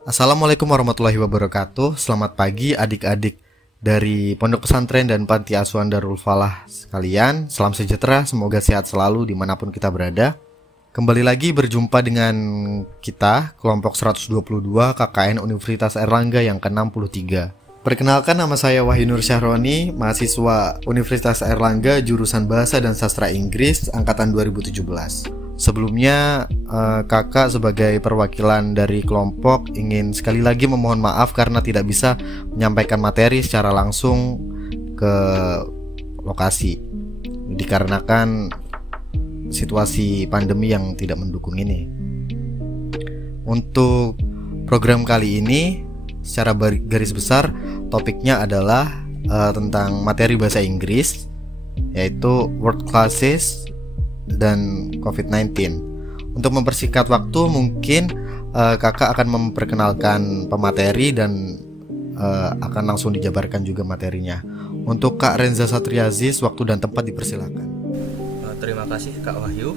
Assalamualaikum warahmatullahi wabarakatuh. Selamat pagi adik-adik dari Pondok Pesantren dan Panti Asuhan Darul Falah sekalian. Salam sejahtera, semoga sehat selalu dimanapun kita berada. Kembali lagi berjumpa dengan kita, kelompok 122 KKN Universitas Airlangga yang ke-63. Perkenalkan, nama saya Wahyu Nur Syahroni, mahasiswa Universitas Airlangga jurusan Bahasa dan Sastra Inggris angkatan 2017. Sebelumnya, kakak sebagai perwakilan dari kelompok ingin sekali lagi memohon maaf karena tidak bisa menyampaikan materi secara langsung ke lokasi dikarenakan situasi pandemi yang tidak mendukung ini. Untuk program kali ini secara garis besar topiknya adalah tentang materi bahasa Inggris, yaitu word classes dan COVID-19. Untuk mempersingkat waktu, mungkin kakak akan memperkenalkan pemateri dan akan langsung dijabarkan juga materinya. Untuk Kak Renza Satriazis, waktu dan tempat dipersilakan. Terima kasih Kak Wahyu.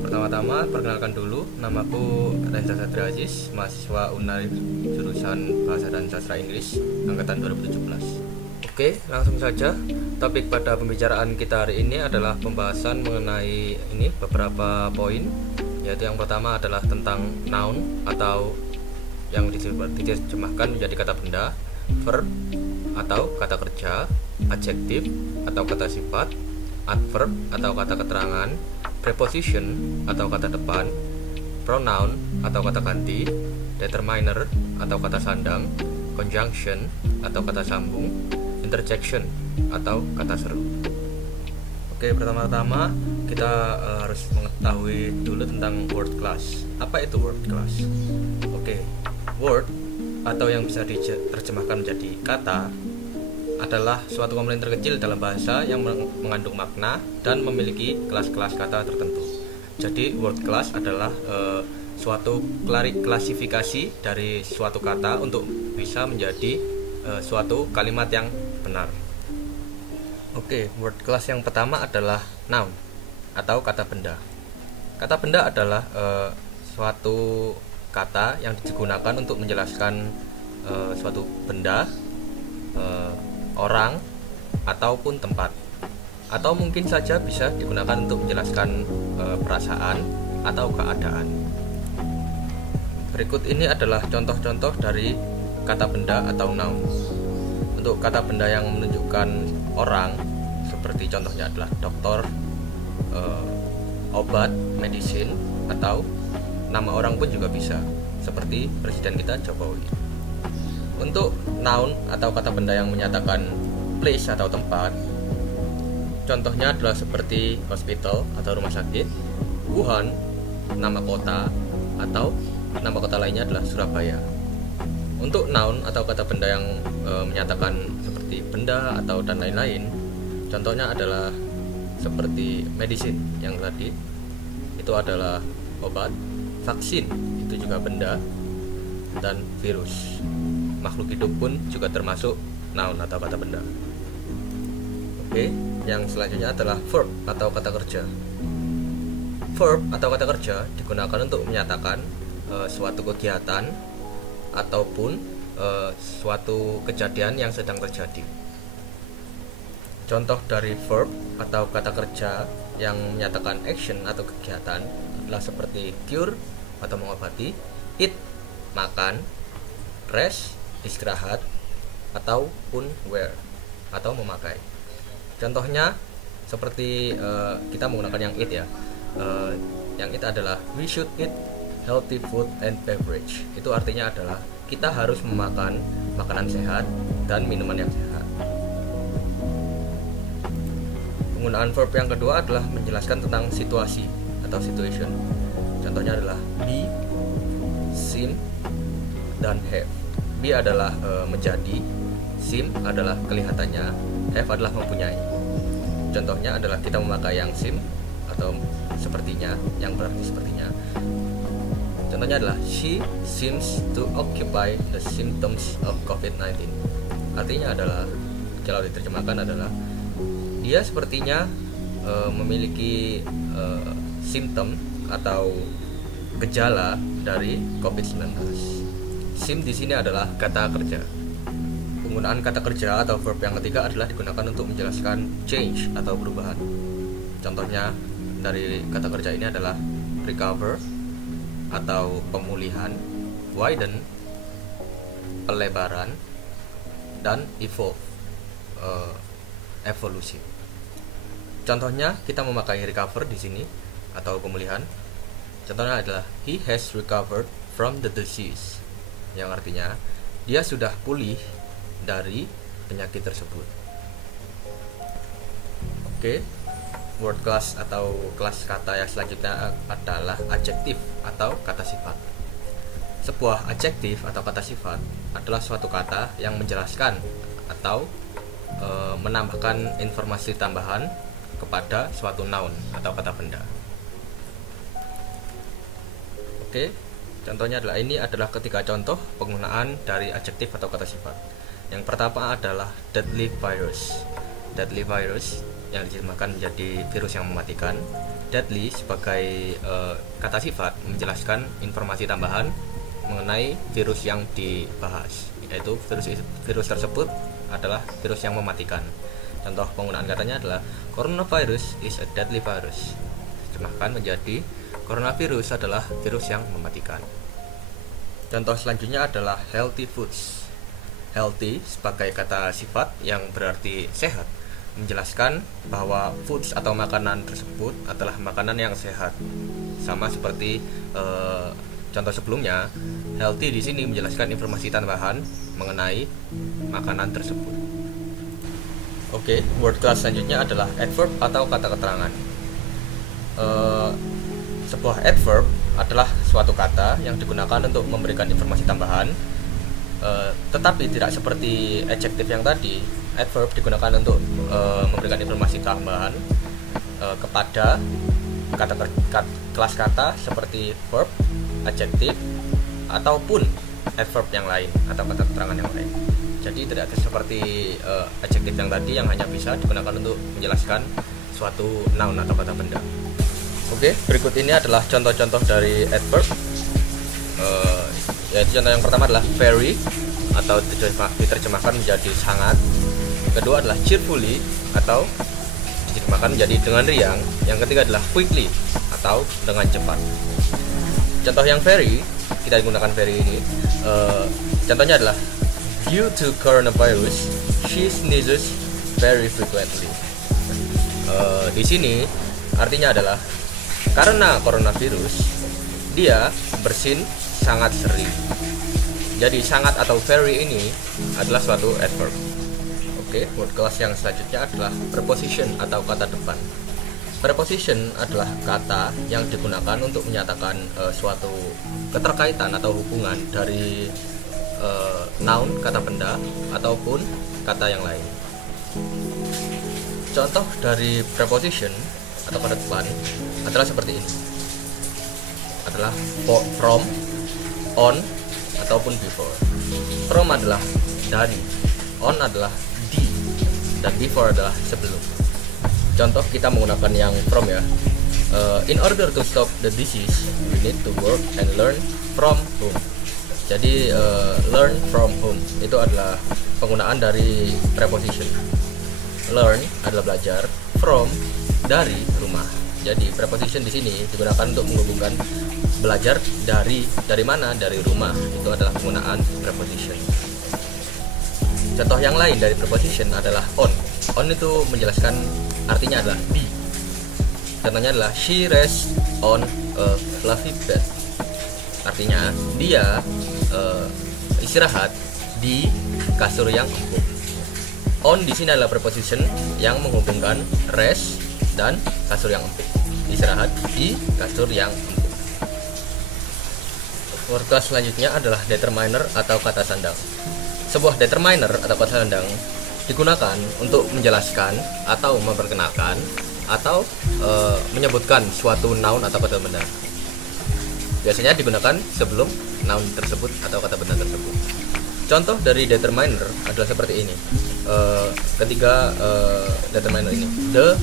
Pertama-tama perkenalkan dulu, namaku Renza Satriazis, mahasiswa UNAIR jurusan Bahasa dan Sastra Inggris angkatan 2017. Oke, langsung saja. Topik pada pembicaraan kita hari ini adalah pembahasan mengenai beberapa poin, yaitu yang pertama adalah tentang noun atau yang diterjemahkan menjadi kata benda, verb atau kata kerja, adjektif atau kata sifat, adverb atau kata keterangan, preposition atau kata depan, pronoun atau kata ganti, determiner atau kata sandang, conjunction atau kata sambung, interjection atau kata seru. Oke, pertama-tama kita harus mengetahui dulu tentang word class. Apa itu word class? Oke, word atau yang bisa diterjemahkan menjadi kata adalah suatu komponen terkecil dalam bahasa yang mengandung makna dan memiliki kelas-kelas kata tertentu. Jadi word class adalah suatu klasifikasi dari suatu kata untuk bisa menjadi suatu kalimat yang benar. Oke, word class yang pertama adalah noun atau kata benda. Kata benda adalah suatu kata yang digunakan untuk menjelaskan suatu benda, orang, ataupun tempat, atau mungkin saja bisa digunakan untuk menjelaskan perasaan atau keadaan. Berikut ini adalah contoh-contoh dari kata benda atau noun. Untuk kata benda yang menunjukkan orang, seperti contohnya adalah dokter, obat, medicine, atau nama orang pun juga bisa, seperti presiden kita Jokowi. Untuk noun atau kata benda yang menyatakan place atau tempat, contohnya adalah seperti hospital atau rumah sakit, Wuhan, nama kota, atau nama kota lainnya adalah Surabaya. Untuk noun atau kata benda yang menyatakan seperti benda atau dan lain-lain, contohnya adalah seperti medicine yang tadi, itu adalah obat, vaksin itu juga benda, dan virus. Makhluk hidup pun juga termasuk noun atau kata benda. Oke, yang selanjutnya adalah verb atau kata kerja. Verb atau kata kerja digunakan untuk menyatakan suatu kegiatan ataupun suatu kejadian yang sedang terjadi. Contoh dari verb atau kata kerja yang menyatakan action atau kegiatan adalah seperti cure atau mengobati, eat makan, rest istirahat, ataupun wear atau memakai. Contohnya seperti kita menggunakan yang eat ya. Yang eat adalah we should eat healthy food and beverage. Itu artinya adalah kita harus memakan makanan sehat dan minuman yang sehat. Penggunaan verb yang kedua adalah menjelaskan tentang situasi atau situation. Contohnya adalah be, seem, dan have. Be adalah menjadi, seem adalah kelihatannya, have adalah mempunyai. Contohnya adalah kita memakai yang seem atau sepertinya, yang berarti sepertinya. Contohnya adalah she seems to occupy the symptoms of COVID-19. Artinya adalah, kalau diterjemahkan adalah dia sepertinya memiliki simptom atau gejala dari COVID-19. SIM di sini adalah kata kerja. Penggunaan kata kerja atau verb yang ketiga adalah digunakan untuk menjelaskan change atau perubahan. Contohnya dari kata kerja ini adalah recover atau pemulihan, widen pelebaran, dan evolve evolusi. Contohnya kita memakai recover di sini atau pemulihan. Contohnya adalah he has recovered from the disease, yang artinya dia sudah pulih dari penyakit tersebut. Oke, word class atau kelas kata yang selanjutnya adalah adjektif atau kata sifat. Sebuah adjektif atau kata sifat adalah suatu kata yang menjelaskan atau menambahkan informasi tambahan kepada suatu noun atau kata benda. Oke, contohnya adalah ini adalah ketiga contoh penggunaan dari adjektif atau kata sifat. Yang pertama adalah deadly virus. Deadly virus yang diterjemahkan menjadi virus yang mematikan. Deadly sebagai kata sifat menjelaskan informasi tambahan mengenai virus yang dibahas, yaitu virus tersebut adalah virus yang mematikan. Contoh penggunaan katanya adalah coronavirus is a deadly virus. Diterjemahkan menjadi coronavirus adalah virus yang mematikan. Contoh selanjutnya adalah healthy foods. Healthy sebagai kata sifat yang berarti sehat menjelaskan bahwa foods atau makanan tersebut adalah makanan yang sehat. Sama seperti contoh sebelumnya, healthy di sini menjelaskan informasi tambahan mengenai makanan tersebut. Oke, word class selanjutnya adalah adverb atau kata keterangan. Sebuah adverb adalah suatu kata yang digunakan untuk memberikan informasi tambahan, tetapi tidak seperti adjektif yang tadi. Adverb digunakan untuk memberikan informasi tambahan kepada kelas kata seperti verb, adjektif, ataupun adverb yang lain atau kata keterangan yang lain. Jadi tidak seperti adjektif yang tadi yang hanya bisa digunakan untuk menjelaskan suatu noun atau kata benda. Oke, berikut ini adalah contoh-contoh dari adverb. Yaitu contoh yang pertama adalah very atau diterjemahkan menjadi sangat. Kedua adalah cheerfully atau diterjemahkan menjadi dengan riang. Yang ketiga adalah quickly atau dengan cepat. Contoh yang very, kita gunakan very ini. Contohnya adalah due to coronavirus, she sneezes very frequently. Di sini artinya adalah karena coronavirus, dia bersin sangat sering. Jadi sangat atau very ini adalah suatu adverb. Oke, word class yang selanjutnya adalah preposition atau kata depan. Preposition adalah kata yang digunakan untuk menyatakan suatu keterkaitan atau hubungan dari noun, kata benda, ataupun kata yang lain. Contoh dari preposition atau kata depan adalah seperti ini. Adalah from, on, ataupun before. From adalah dari, on adalah di, dan before adalah sebelum. Contoh kita menggunakan yang from ya. In order to stop the disease, we need to work and learn from home. Jadi learn from home itu adalah penggunaan dari preposition. Learn adalah belajar, from dari rumah. Jadi preposition di sini digunakan untuk menghubungkan belajar dari mana? Dari rumah. Itu adalah penggunaan preposition. Contoh yang lain dari preposition adalah on. On itu menjelaskan artinya adalah di. Contohnya adalah she rests on a fluffy bed. Artinya dia istirahat di kasur yang empuk. On di sini adalah preposition yang menghubungkan rest dan kasur yang empuk. Istirahat di kasur yang empuk. Word class selanjutnya adalah determiner atau kata sandang. Sebuah determiner atau kata sandang digunakan untuk menjelaskan atau memperkenalkan atau menyebutkan suatu noun atau kata benda. Biasanya digunakan sebelum noun tersebut atau kata benda tersebut. Contoh dari determiner adalah seperti ini. Ketiga determiner ini, the,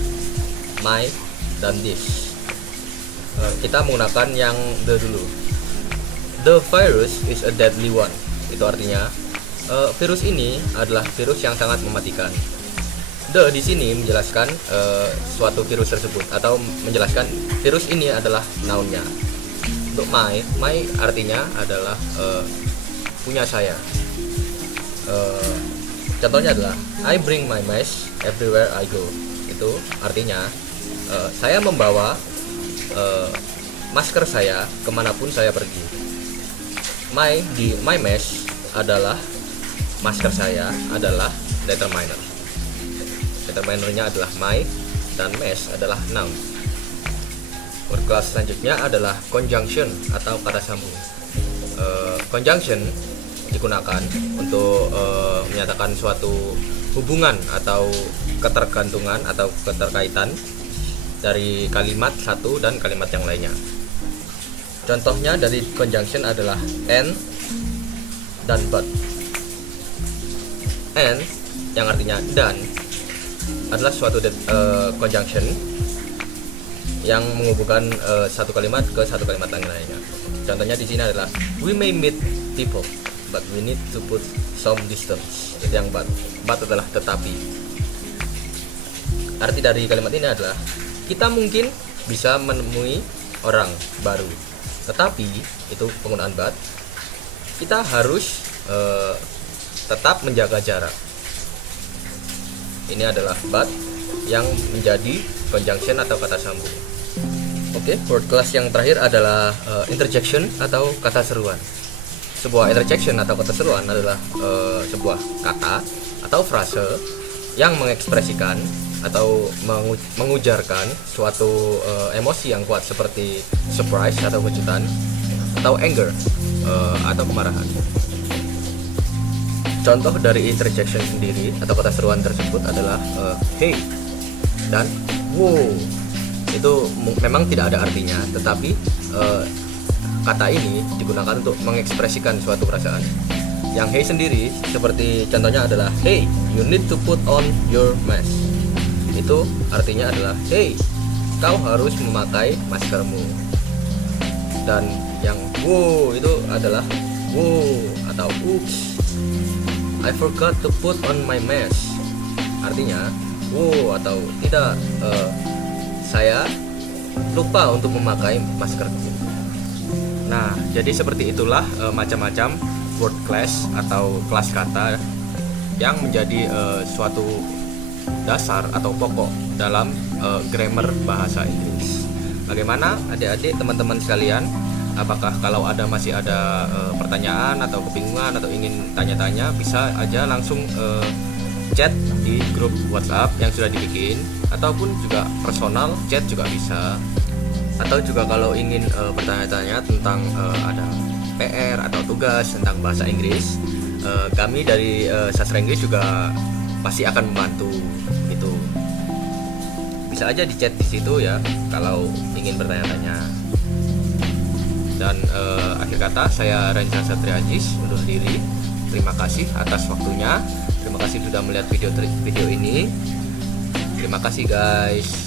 my, dan this. Kita menggunakan yang the dulu. The virus is a deadly one. itu artinya virus ini adalah virus yang sangat mematikan. The di sini menjelaskan suatu virus tersebut atau menjelaskan virus ini adalah noun-nya. Untuk my artinya adalah punya saya. Contohnya adalah I bring my mask everywhere I go. Itu artinya saya membawa masker saya kemanapun saya pergi. My mask adalah masker saya adalah determiner. Determinernya adalah my dan mask adalah noun. Word class selanjutnya adalah conjunction atau kata sambung. Conjunction digunakan untuk menyatakan suatu hubungan atau ketergantungan atau keterkaitan dari kalimat satu dan kalimat yang lainnya. Contohnya dari conjunction adalah and dan but. And yang artinya dan adalah suatu conjunction yang menghubungkan satu kalimat ke satu kalimat yang lainnya. Contohnya di sini adalah we may meet people but we need to put some distance. Itu yang but adalah tetapi. Arti dari kalimat ini adalah kita mungkin bisa menemui orang baru, tetapi itu penggunaan but. Kita harus tetap menjaga jarak. Ini adalah but yang menjadi conjunction atau kata sambung. Oke, word class yang terakhir adalah interjection atau kata seruan. Sebuah interjection atau kata seruan adalah sebuah kata atau frase yang mengekspresikan atau mengujarkan suatu emosi yang kuat seperti surprise atau kejutan atau anger atau kemarahan. Contoh dari interjection sendiri atau kata seruan tersebut adalah hey dan wow. Itu memang tidak ada artinya, tetapi kata ini digunakan untuk mengekspresikan suatu perasaan. Yang hey sendiri seperti contohnya adalah hey, you need to put on your mask. Itu artinya adalah hey, kau harus memakai maskermu. Dan yang wow itu adalah wow atau oops, I forgot to put on my mask. Artinya wow atau tidak, saya lupa untuk memakai maskerku. Nah, jadi seperti itulah macam-macam word class atau kelas kata yang menjadi suatu dasar atau pokok dalam grammar bahasa Inggris. Bagaimana adik-adik, teman-teman sekalian? Apakah kalau masih ada pertanyaan atau kebingungan atau ingin tanya-tanya, bisa aja langsung chat di grup WhatsApp yang sudah dibikin, ataupun juga personal chat juga bisa. Atau juga kalau ingin bertanya-tanya tentang ada PR atau tugas tentang bahasa Inggris, kami dari Sastra Inggris juga pasti akan membantu gitu. Bisa aja di chat di situ ya kalau ingin bertanya-tanya. Dan akhir kata, saya Ranja Satria Ajis undur diri. Terima kasih atas waktunya. Terima kasih sudah melihat video ini. Terima kasih guys.